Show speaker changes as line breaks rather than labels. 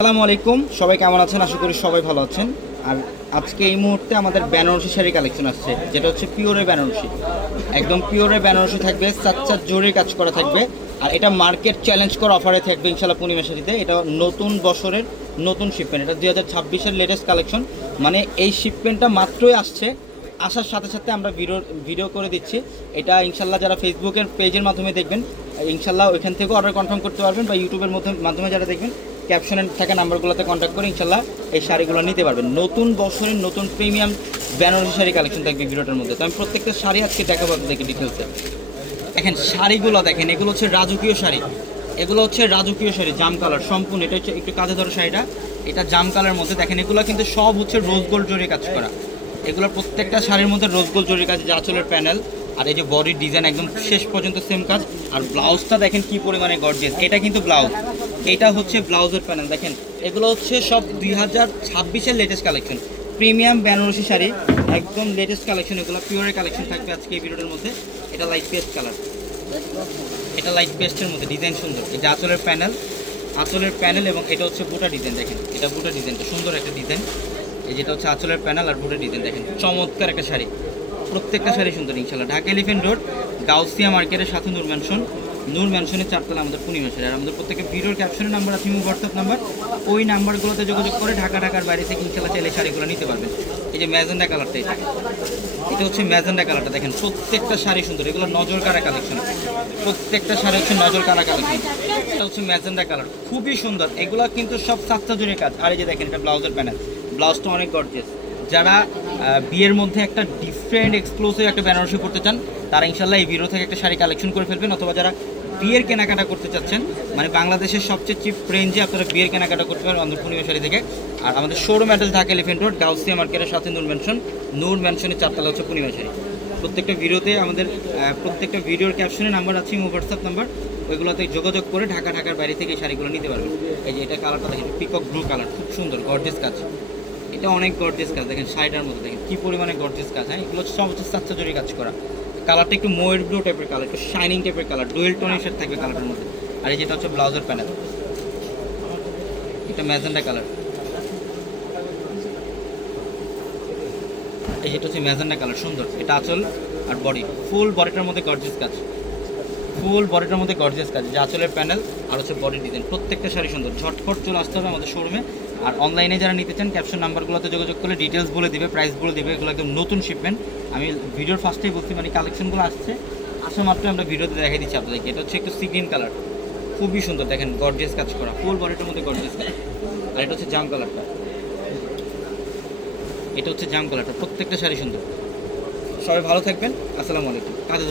আসসালামু আলাইকুম। সবাই কেমন আছেন? আশা করি সবাই ভালো আছেন। আর আজকে এই মুহূর্তে আমাদের বেনারসি শাড়ি কালেকশন আসছে, যেটা হচ্ছে পিওরে বেনারসি। একদম পিওরে বেনারসি থাকবে সাচ্চা জোরে কাজ করা থাকবে। আর এটা মার্কেট চ্যালেঞ্জ করা অফারে থাকবে ইনশাল্লাহ পূর্ণিমা শাড়িতে। এটা নতুন বছরের নতুন শিপমেন্ট এটা দুই হাজার ছাব্বিশের লেটেস্ট কালেকশন মানে এই শিপমেন্টটা মাত্রই আসছে। আসার সাথে সাথে আমরা ভিডিও ভিডিও করে দিচ্ছি। এটা ইনশাল্লাহ যারা ফেসবুকের পেজের মাধ্যমে দেখবেন ইনশাল্লাহ ওইখান থেকেও অর্ডার কনফার্ম করতে পারবেন বা ইউটিউবের মধ্যে, মাধ্যমে যারা দেখবেন ক্যাপশনে থাকা নাম্বারগুলোতে কন্ট্যাক্ট করে ইনশাল্লাহ এই শাড়িগুলো নিতে পারবেন। নতুন বছরের নতুন প্রিমিয়াম বেনারসি শাড়ি কালেকশন থাকবে ভিডিওটার মধ্যে। তো আমি প্রত্যেকটা শাড়ি আজকে দেখাবো আপনাদেরকে ডিটেলসে দেখেন, শাড়িগুলো দেখেন, এগুলো হচ্ছে রাজকীয় শাড়ি। এগুলো হচ্ছে রাজকীয় শাড়ি, জাম কালার সম্পূর্ণ। এটা হচ্ছে একটু কাঁধে ধরো শাড়িটা। এটা জাম কালার মধ্যে। দেখেন, এগুলো কিন্তু সব হচ্ছে রোজ গোল্ড জরির কাজ করা। এগুলোর প্রত্যেকটা শাড়ির মধ্যে রোজ গোল্ড জরির কাজ যে আঁচলের প্যানেল আর এই যে বডির ডিজাইন একদম শেষ পর্যন্ত সেম কাজ। আর ব্লাউজটা দেখেন কি পরিমাণে গর্জিয়াস এটা কিন্তু ব্লাউজ এটা হচ্ছে ব্লাউজের প্যানেল, দেখেন। এগুলো হচ্ছে সব দুই হাজার ছাব্বিশের latest collection premium Benarasi sari, একদম লেটেস্ট কালেকশন এগুলো পিওরের কালেকশন থাকবে আজকে এই ভিডিওটার মধ্যে। এটা লাইট পেস্ট কালার এটা লাইট পেস্টের মধ্যে ডিজাইন সুন্দর। এটা আঁচলের প্যানেল আঁচলের প্যানেল এবং এটা হচ্ছে বুটা ডিজাইন দেখেন। এটা বুটা ডিজাইনটা সুন্দর একটা ডিজাইন এই যেটা হচ্ছে আঁচলের প্যানেল আর বুটা ডিজাইন দেখেন। চমৎকার একটা শাড়ি। প্রত্যেকটা শাড়ি সুন্দর ইনশাল্লাহ ঢাকা এলিফেন্ট রোড গাউসিয়া মার্কেটের সাথে নূর ম্যানশন নূর ম্যানশনের চারতলা আমাদের পূর্ণিমা শাড়ি আর আমাদের প্রত্যেকের ভিডিওর ক্যাপশনের নাম্বার আছে হোয়াটসঅ্যাপ নাম্বার ওই নাম্বারগুলোতে যোগাযোগ করে ঢাকা, ঢাকার বাইরে থেকে ইনশাল্লাহ চাইলে শাড়িগুলো নিতে পারবেন। এই যে ম্যাজেন্ডা কালারটা এটা। এটা হচ্ছে ম্যাজেন্ডা কালারটা দেখেন, প্রত্যেকটা শাড়ি সুন্দর। এগুলো নজর কারা কালেকশন প্রত্যেকটা শাড়ি হচ্ছে নজর কারা কালেকশন এটা হচ্ছে ম্যাজেন্ডা কালার খুবই সুন্দর। এগুলো কিন্তু সব সাতটা কাজ। আর এই যে দেখেন, এটা ব্লাউজের প্যানেল ব্লাউজটা অনেক গর্জিয়াস যারা বিয়ের মধ্যে একটা ডিফারেন্ট এক্সক্লুসিভ একটা বেনারসি করতে চান, তারা ইনশাল্লাহ এই ভিডিও থেকে একটা শাড়ি কালেকশন করে ফেলবেন। অথবা যারা বিয়ের কেনাকাটা করতে চাচ্ছেন মানে বাংলাদেশের সবচেয়ে চিপ রেঞ্জে আপনারা বিয়ের কেনাকাটা করতে পারেন অন্ধ পূর্ণিমা শাড়ি থেকে। আর আমাদের showroom address Dhaka elephant road Gausia মার্কেটের সাথে নূর ম্যানশন নূর ম্যানশনের চারতলা হচ্ছে পূর্ণিমা শাড়ি। প্রত্যেকটা ভিডিওতে আমাদের প্রত্যেকটা ভিডিওর ক্যাপশনে নাম্বার আছে হোয়াটসঅ্যাপ নাম্বার ওইগুলোতে যোগাযোগ করে ঢাকা, ঢাকার বাইরে থেকে এই শাড়িগুলো নিতে পারবেন। এই যে এটা কালারটা দেখেন পিকক ব্লু কালার খুব সুন্দর গর্জেস কাজ। এটা অনেক গর্জেস কাজ, দেখেন শাড়িটার মধ্যে দেখেন কী পরিমাণে গর্জেস কাজ হ্যাঁ? এগুলো সব হচ্ছে কাজ করা। কালারটা একটু ময়ের ব্লু টাইপের কালার একটু শাইনিং টাইপের কালার ডুয়েল টোনের সাথে থাকবে কালারটার মধ্যে। আর এই যেটা হচ্ছে ব্লাউজের প্যানেল এটা ম্যাজেন্ডা কালার এই যেটা হচ্ছে ম্যাজেন্ডা কালার সুন্দর। এটা আঁচল আর বডি ফুল বডিটার মধ্যে গর্জেস কাজ। ফুল বডিটার মধ্যে গর্জেস কাজ। যে আঁচলের প্যানেল আর হচ্ছে বডি ডিজাইন প্রত্যেকটা শাড়ি সুন্দর। ঝটফট চলে আসতে হবে আমাদের শোরুমে আর অনলাইনে যারা নিতে চান ক্যাপশন নাম্বারগুলোতে যোগাযোগ করলে ডিটেলস বলে দিবে প্রাইস বলে দিবে, এগুলো একদম নতুন শিপমেন্ট আমি ভিডিওর ফার্স্টেই বলছি মানে কালেকশনগুলো আসছে। আসা মাত্র আমরা ভিডিওতে দেখাই দিচ্ছি আপনাদেরকে। এটা হচ্ছে একটু সিগ্রিন কালার খুবই সুন্দর, দেখেন গর্জেস কাজ করা। ফুল বডিটার মধ্যে গর্জেস কাজ। আর এটা হচ্ছে জাম কালারটা এটা হচ্ছে জাম কালারটা প্রত্যেকটা শাড়ি সুন্দর। সবাই ভালো থাকবেন। আসসালামু আলাইকুম। কাজে